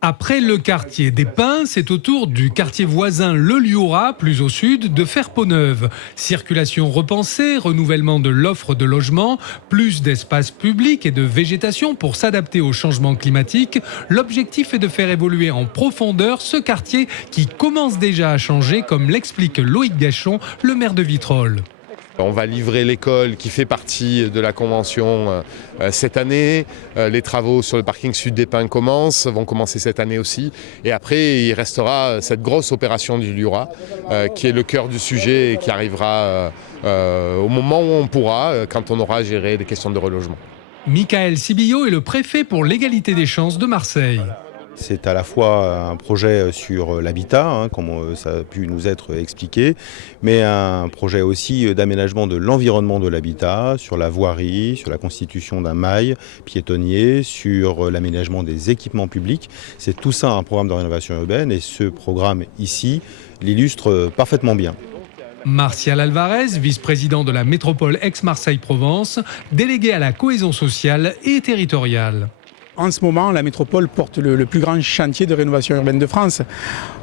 Après le quartier des Pins, c'est au tour du quartier voisin Le Liurat, plus au sud, de faire peau neuve. Circulation repensée, renouvellement de l'offre de logement, plus d'espaces publics et de végétation pour s'adapter au changement climatique. L'objectif est de faire évoluer en profondeur ce quartier qui commence déjà à changer, comme l'explique Loïc Gachon, le maire de Vitrolles. On va livrer l'école qui fait partie de la convention cette année. Les travaux sur le parking sud des Pins vont commencer cette année aussi. Et après, il restera cette grosse opération du Liurat qui est le cœur du sujet et qui arrivera au moment où on pourra, quand on aura géré les questions de relogement. Michael Sibillot est le préfet pour l'égalité des chances de Marseille. C'est à la fois un projet sur l'habitat, comme ça a pu nous être expliqué, mais un projet aussi d'aménagement de l'environnement de l'habitat, sur la voirie, sur la constitution d'un mail piétonnier, sur l'aménagement des équipements publics. C'est tout ça un programme de rénovation urbaine et ce programme ici l'illustre parfaitement bien. Martial Alvarez, vice-président de la métropole Aix-Marseille-Provence, délégué à la cohésion sociale et territoriale. En ce moment, la métropole porte le plus grand chantier de rénovation urbaine de France.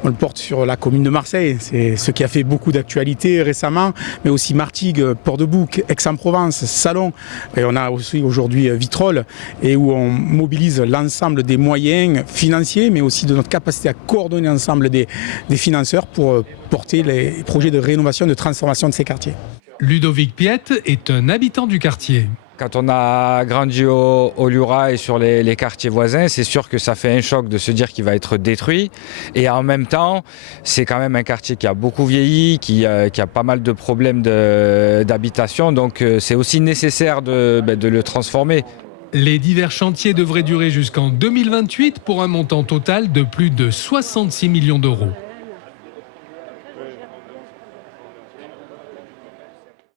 On le porte sur la commune de Marseille. C'est ce qui a fait beaucoup d'actualité récemment, mais aussi Martigues, Port-de-Bouc, Aix-en-Provence, Salon. Et on a aussi aujourd'hui Vitrolles, et où on mobilise l'ensemble des moyens financiers, mais aussi de notre capacité à coordonner l'ensemble des financeurs pour porter les projets de rénovation, de transformation de ces quartiers. Ludovic Piette est un habitant du quartier. Quand on a grandi au Liurat et sur les quartiers voisins, c'est sûr que ça fait un choc de se dire qu'il va être détruit. Et en même temps, c'est quand même un quartier qui a beaucoup vieilli, qui a pas mal de problèmes d'habitation. Donc c'est aussi nécessaire de le transformer. Les divers chantiers devraient durer jusqu'en 2028 pour un montant total de plus de 66 millions d'euros.